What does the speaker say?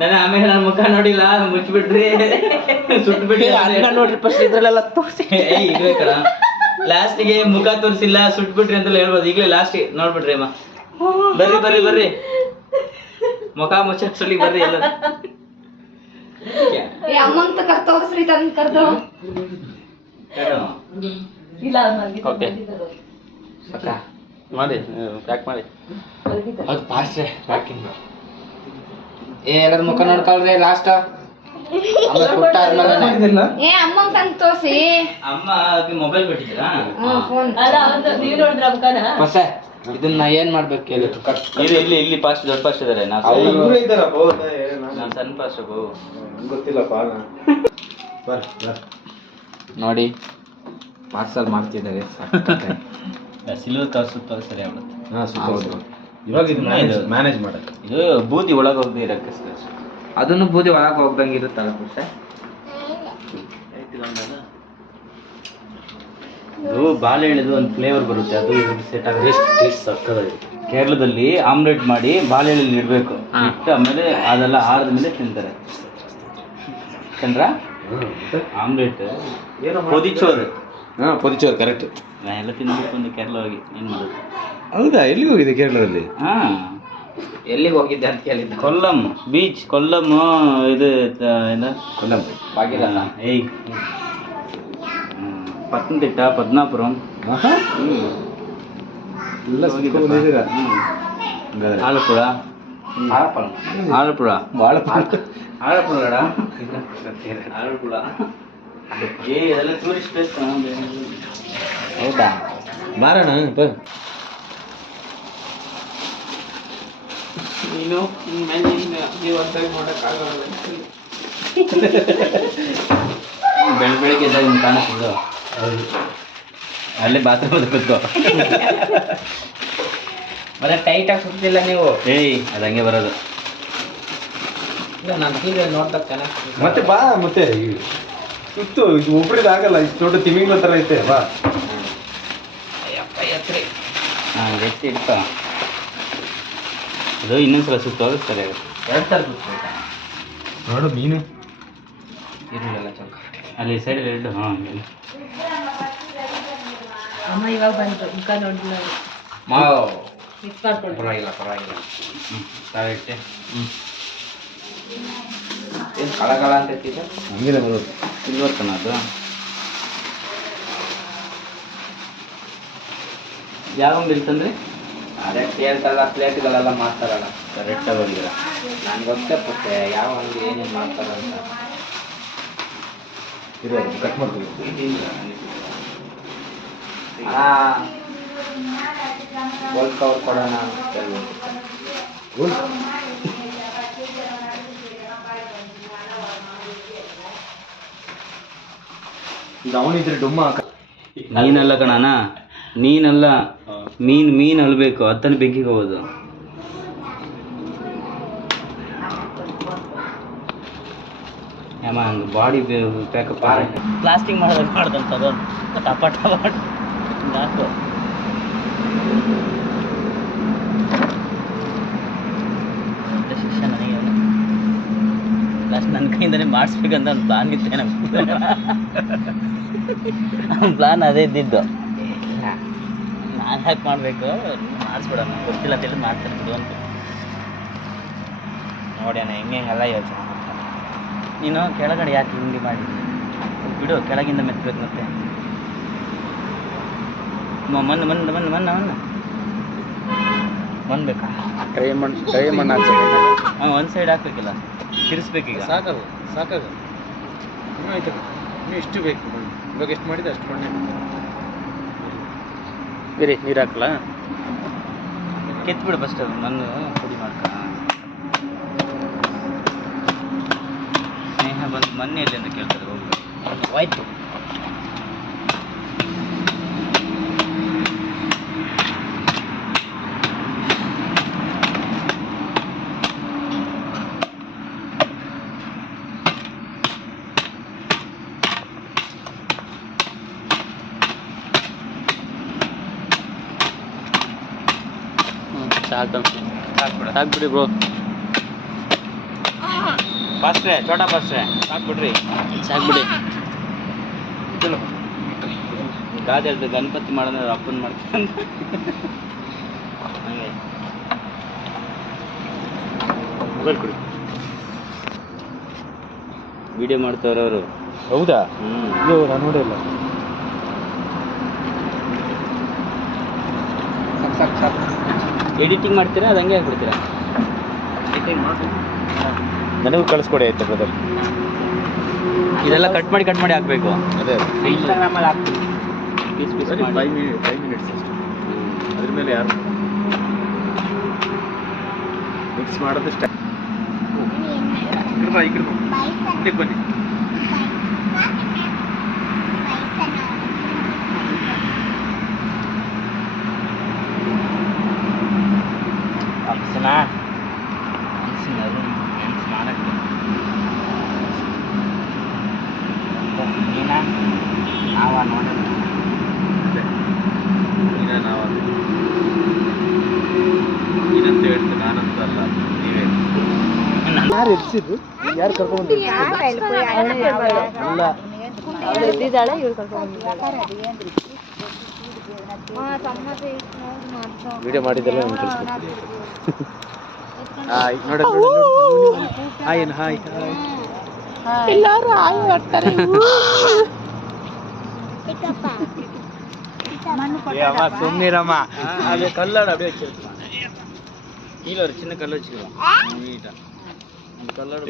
ನಾನು ಆಮೇಲೆ ನನ್ನ ಮುಖ ನೋಡಿಲ್ಲ ಮುಚ್ಚಿಬಿಟ್ರಿ ಸುಟ್ಬಿಟ್ರಿ ನೋಡ್ರಿ ಫಸ್ಟ್ ಇದ್ರಲ್ಲೆಲ್ಲ ತೋರಿಸಿ ಇರ್ಬೇಕಲ್ಲ ಲಾಸ್ಟಿಗೆ ಮುಖ ತೋರಿಸಿಲ್ಲ ಸುಟ್ಬಿಟ್ರಿ ಅಂತ ಹೇಳ್ಬೋದು. ಈಗಲೇ ಲಾಸ್ಟಿಗೆ ನೋಡ್ಬಿಟ್ರಿ ಅಮ್ಮ. ಬರ್ರಿ ಬರ್ರಿ ಬರ್ರಿ ಮುಖ ಮುಚ್ಚಲಿ ಬರ್ರಿ ಎಲ್ಲ ಅಮ್ಮಂತ ಕರ್ತೋಗ್ಸ್ರಿ ತಂದ್ ಕರ್ದು ಇಲ್ಲ ಮಾಡಿ ಪ್ಯಾಕ್ ಮಾಡಿ ಅದು ಪಾಸ್ಟ್ರೆ ಪ್ಯಾಕಿಂಗ್. ಎಲ್ಲರ ಮುಖ ನೋಡ್ಕೊಳ್ರಿ ಲಾಸ್ಟ್ ಸುಟ್ಟ ಆದ್ಮೇಲೆ ಏ ಅಮ್ಮಂಗ್ ತಂದ್ ತೋರ್ಸಿ. ಅಮ್ಮ ಮೊಬೈಲ್ ಬಿಟ್ಟಿದ್ರಾ? ಫೋನ್ ನೀವ್ ನೋಡಿದ್ರ ಮುಖನ ಹೊಸ ಇದನ್ನ ಏನ್ ಮಾಡ್ಬೇಕು ಕೇಳಿ. ಇಲ್ಲಿ ಇಲ್ಲಿ ಪಾಸ್ಟ್ ದೊಡ್ಡ ಪಾಸ್ಟ್ ಇದಾರೆ. ನಾನು ಸಣ್ಣ ಪಾಸ್ಟ್ ಗೊತ್ತಿಲ್ಲಪ್ಪ. ನೋಡಿ ಪಾರ್ಸಲ್ ಮಾಡ್ತಿದ್ದಾರೆ. ಸಿಲ್ವರ್ ಕಾರ್ ಸೂಪರ್ ಸರಿ ಆಗ್ಬಿಡುತ್ತೆ. ಇವಾಗ ಇದು ಮ್ಯಾನೇಜ್ ಮಾಡೋದು. ಇದು ಬೂದಿ ಒಳಗೆ ಹೋಗದೆ ಇರಕ್ಕೆ ಅದನ್ನು ಬೂದಿ ಒಳಗೆ ಹೋಗ್ದಂಗೆ ಇರುತ್ತಲ್ಲ ಖುಷಿ. ಇದು ಬಾಳೆಹಣ್ಣದು ಒಂದು ಫ್ಲೇವರ್ ಬರುತ್ತೆ, ಅದು ಸೆಟ್ ಆಗುತ್ತೆ. ಸಕ್ಕತ್ತಾಗಿರುತ್ತೆ. ಕೇರಳದಲ್ಲಿ ಆಮ್ಲೆಟ್ ಮಾಡಿ ಬಾಳೆಹಣ್ಣಲ್ಲಿ ಇಡಬೇಕು, ಇಟ್ಟು ಆಮೇಲೆ ಅದೆಲ್ಲ ಆರಿದ ಮೇಲೆ ತಿಂತಾರೆ. ಚಂದ್ರ ಆಮ್ಲೆಟ್ ಪೊದಿಚೋರು. ಪೊದಿಚೋರು ಕರೆಕ್ಟ್. ನಾ ಎಲ್ಲ ತಿನ್ಬೇಕು ಒಂದು ಕೇರಳ ಹೋಗಿ ಏನು ಮಾಡೋದು. ಹೌದಾ? ಎಲ್ಲಿಗೆ ಹೋಗಿದೆ ಕೇರಳದಲ್ಲಿ? ಎಲ್ಲಿಗೆ ಹೋಗಿದ್ದೆ ಅಂತ ಕೇಳಿದ್ದ. ಕೊಲ್ಲಂ ಬೀಚ್, ಕೊಲ್ಲಂ ಇದು ಏನು ಕೊಲ್ಲಂ ಬಾಗಿಲ್ಲ. ಏಯ್ ಪತ್ತನಂತಿಟ್ಟ, ಪದ್ಮನಾಪುರಂ, ಆಲಪ್ಪುಳ, ಆಲಪ್ಪುಳ ಆಲಪ್ಪುಳ ಆಲಪ್ಪುಳ ಅದೆಲ್ಲ ಟೂರಿಸ್ಟ್ ಪ್ಲೇಸ್. ಹೌದಾ? ಮಾರೋಣ ನೀನು ಬೆಳಗ್ಗೆ ಎದ್ದಾಗ ನಿಮ್ಗೆ ಕಾಣಿಸ್ಬೋದು. ಅಲ್ಲೇ ಬಾತ್ರೂಮ್ ಕೂತ್ಕೋ. ಮತ್ತೆ ಟೈಟ್ ಆಗಿ ಸುತ್ತಿಲ್ಲ ನೀವು. ಏಯ್ ಅದು ಹಂಗೆ ಬರೋದು. ನಾನು ಹೀಗೆ ನೋಡ್ದಾಗ ಚೆನ್ನಾಗಿ ಮತ್ತೆ ಬಾ. ಮತ್ತೆ ಸುತ್ತು ಇದು ಒಬ್ರಿಗೆ ಆಗಲ್ಲ. ಇಷ್ಟು ದೊಡ್ಡ ತಿಮಿಂಗ್ಲ ಥರ ಐತೆ ಬಾ. ಹಾಂ ಗಟ್ಟಿ ಇಡ್ತ. ಅದು ಇನ್ನೊಂದ್ಸಲ ಸುತ್ತೋದು ಸರಿ ಆಗುತ್ತೆ. 2 ಸಲ ಸುತ್ತ ನೋಡು ಮೀನು ಇರಲಿಲ್ಲ ಚೌಕ ಅಲ್ಲಿ ಸೈಡ್ ಎರಡು. ಹಾಂ ಅಮ್ಮ ಇವಾಗ ಬಂತು ಮುಖ ನೋಡಿಲ್ಲ ಮಾವ್. ಮಿಕ್ಸ್ ಮಾಡ್ಕೊಂಡು ಪರವಾಗಿಲ್ಲ ಪರವಾಗಿಲ್ಲ. ಸಾವಿಟ್ಟೆ. ಏನು ಕಳಕಳ ಅಂತ ಇರ್ತಿದ್ದೆ. ಹಂಗಿಲ್ಲ ಬರೋದು. ಸಿಲ್ವರ್ ಕಣ ಅದು. ಯಾವ ಅಂಗಡಿ ಇರ್ತಂದ್ರೆ ಅದೇ ಕೇಳ್ತಲ್ಲ ಪ್ಲೇಟ್ಗಳೆಲ್ಲ ಮಾಡ್ತಾರಲ್ಲ. ಕರೆಕ್ಟಾಗಿ ಹೋಗಿರ. ನನಗೆ ಗೊತ್ತೇ ಯಾವ ಅಂಗಡಿ ಏನೇನು ಮಾಡ್ತಾರಂತ. ಇರೋದು ಕಟ್ ಮಾಡ್ತೀವಿ. ಗೋಲ್ಡ್ ಕವರ್ ಕೊಡೋಣ ಅಂತ ಕೇಳ್ಬೇಕು. ಇದು ಅವನಿದ್ರೆ ಡುಮ್ಮ ಹಾಕ. ನೀನಲ್ಲ ಕಣಣ್ಣ, ನೀನಲ್ಲ. ಮೀನು ಅಲ್ಬೇಕು, ಹತ್ತನ ಬೆಂಕಿಗೆ ಹೋಗೋದು. ಹಂಗೆ ಬಾಡಿ ಪ್ಯಾಕಪ್ ಪ್ಲಾಸ್ಟಿಕ್ ಮಾಡೋದು ಮಾಡ್ದಂಥದ್ದು ಟಪ ಟಪ ಹಾಕು. ಶಿಕ್ಷಣ ನನಗೆ ಲಾಸ್ಟ್ ನನ್ನ ಕೈಯಿಂದನೇ ಮಾಡಿಸ್ಬೇಕಂತ ಒಂದು ಪ್ಲಾನ್ ಇತ್ತೇನೆ. ಪ್ಲಾನ್ ಅದೇ ಇದ್ದಿದ್ದು. ನಾನು ಯಾಕೆ ಮಾಡಬೇಕು, ಮಾಡಿಸ್ಬಿಡೋಣ. ಗೊತ್ತಿಲ್ಲ ಅಂತೇಳಿ ಮಾಡ್ತಾರೆ ಬಿಡು ಅಂತ ನೋಡ್ಯಾನ ಹೆಂಗೆಲ್ಲ ಯೋಚನೆ ಮಾಡ್ತಾನೆ. ನೀನು ಕೆಳಗಡೆ ಯಾಕೆ ಹಿಂಗೆ ಮಾಡಿ ಬಿಡು, ಕೆಳಗಿಂದ ಮೆತ್ತಬೇಕು. ಮತ್ತೆ ಮಣ್ಣು ಬೇಕಾ? ಕೈ ಮಣ್ಣು ಹಾಕ್ಬೇಕು. ಹಾಂ, ಒಂದು ಸೈಡ್ ಹಾಕ್ಬೇಕಿಲ್ಲ, ತಿರ್ಸ್ಬೇಕೀಗ. ಸಾಕಲ್ಲ ಸಾಕಾಗಲ್ಲ. ಇನ್ನೂ ಆಯ್ತಲ್ಲ, ಇನ್ನೂ ಇಷ್ಟು ಬೇಕು ಮಣ್ಣು. ಇವಾಗ ಎಷ್ಟು ಮಾಡಿದೆ ಅಷ್ಟು ಮಣ್ಣೆ. ಬೇರೆ ನೀರು ಹಾಕಲ್ಲ, ಕೆತ್ಬಿಡು ಫಸ್ಟ್. ಮಣ್ಣು ಪುಡಿ ಮಾಡ್ಕ. ಸ್ನೇಹ ಬಂದು ಮೊನ್ನೆ ಎಲ್ಲಿ ಅಂತ ಕೇಳ್ತಾರೆ. ಹೋಗ್ಬೇಕು ಆಯ್ತು. ಸಾಕು ಸಾಕ್ಬಿಡಿ ಬ್ರೋ. ಫಸ್ಟ್ರೆ ಚೋಟ ಫಸ್ಟ್ರೆ ಸಾಕ್ಬಿಡ್ರಿ ಸಾಕ್ಬಿಡಿ. ಗಾದೆ ಹೇಳ್ದು ಗಣಪತಿ ಮಾಡೋದ್ರೆ ಅಪ್ಪನ ಮಾಡ್ತಾನೆ ಹಂಗೆ. ಮೊಬೈಲ್ ಕೊಡಿ. ವಿಡಿಯೋ ಮಾಡ್ತವ್ರೆ ಅವರು. ಹೌದಾ? ಅಯ್ಯೋ ನಾನು ನೋಡಿಲ್ಲ. ಎಡಿಟಿಂಗ್ ಮಾಡ್ತೀರಾ ಅದು ಹಂಗೆ ಹಾಕ್ಬಿಡ್ತೀರಾ? ನನಗೂ ಕಳಿಸ್ಕೊಡಿ ಆಯ್ತಾ ಬ್ರದರ್. ಇದೆಲ್ಲ ಕಟ್ ಮಾಡಿ ಹಾಕಬೇಕು. ಅದೇ ಇನ್ಸ್ಟಾಗ್ರಾಮಲ್ಲಿ ಹಾಕ್ತೀನಿ. ಪೀಸ್ ಪೀಸ್ ಬರೀ ಮಾಡಿ 5 ಮಿನಿಟ್ಸ್ ಅಷ್ಟೇ. ಅದ್ರ ಮೇಲೆ ಯಾರು ಮಿಕ್ಸ್ ಮಾಡೋದು ಸ್ಟಾರ್ಟ್. ಈ ಕಡೆ ಬನ್ನಿ. ಅಪ್ಸನಾ ಅನ್ಸಿನ ಅದು ನೆನ್ಸ್ ಮಾಡಕ್ಕೆ ನೀನ ನಾವ ನೋಡಿಲ್ಲ. ನೀನಂತ ಹೇಳ್ತೀನಿ, ನಾನಂತ ಅಲ್ಲ, ನೀವೇ. ಯಾರು ಎಬ್ಸಿದ್ದು? ಯಾರು ಕರ್ಕೊಂಡು ಅಲ್ಲ ವಿಡಿಯೋ ಮಾಡಿದ್ದೆಲ್ಲ ನಾನು ಕಳಿಸ್ಕೊಡ್ತೀನಿ. ಹಾಯ್ ನೋಡಿ ಹಾಯ್ ಹಾಯ್ ಹಾಯ್ ಎಲ್ಲರೂ ಹಾಯ್ ಮಾಡ್ತಾರೆ. ಸುಮ್ಮನಿರಮ್ಮ. ಅದೇ ಕಲ್ಲಡ அப்படியே வச்சிருக்கா. கீழ ஒரு சின்ன கல் வச்சிருக்கோம். நீட்டா. அந்த கல்லோட